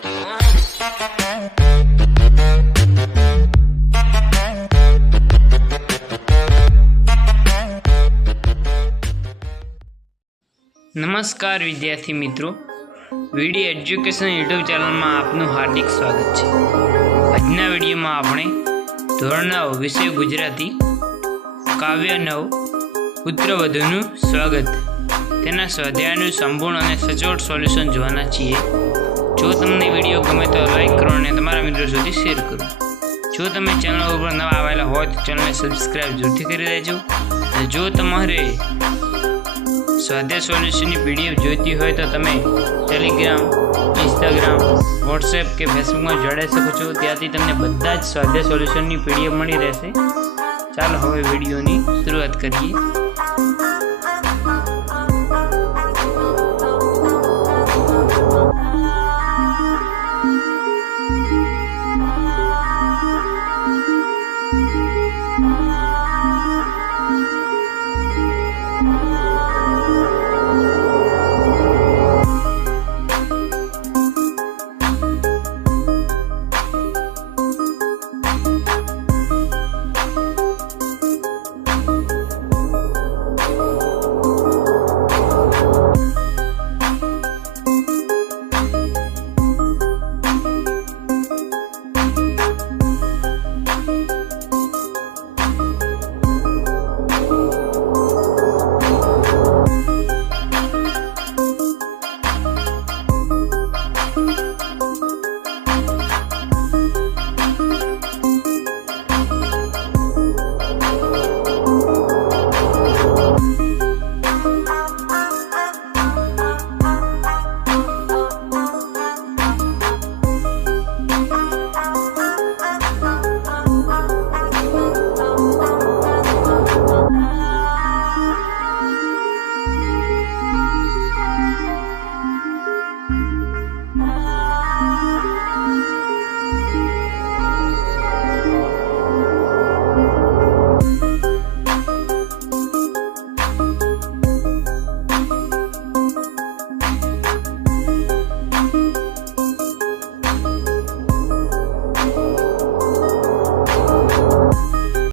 નમસ્કાર વિદ્યાર્થી મિત્રો, વીડી એજ્યુકેશન યુટ્યુબ ચેનલમાં આપનું હાર્દિક સ્વાગત છે। આજના વિડીયોમાં આપણે ધોરણ 9 વિષય ગુજરાતી કાવ્ય 9 પુત્રવધૂનું સ્વાગત તેના સ્વાધ્યાયનું સંપૂર્ણ અને સચોટ સોલ્યુશન જોવાના છીએ। જો તમને વિડીયો ગમે તો લાઈક કરો અને તમારા મિત્રો સુધી શેર કરો। જો તમે ચેનલ ઉપર નવા આવેલા હોય તો ચેનલને સબસ્ક્રાઈબ જરૂરથી કરી દેજો। અને જો તમારે સ્વાધ્યાય સોલ્યુશનની પીડીએફ જોઈતી હોય તો તમે ટેલિગ્રામ, ઇન્સ્ટાગ્રામ, વોટ્સએપ કે ફેસબુકમાં જોડાઈ શકો છો। ત્યાંથી તમને બધા જ સ્વાધ્યાય સોલ્યુશનની પીડીએફ મળી રહેશે। ચાલો હવે વિડીયોની શરૂઆત કરીએ।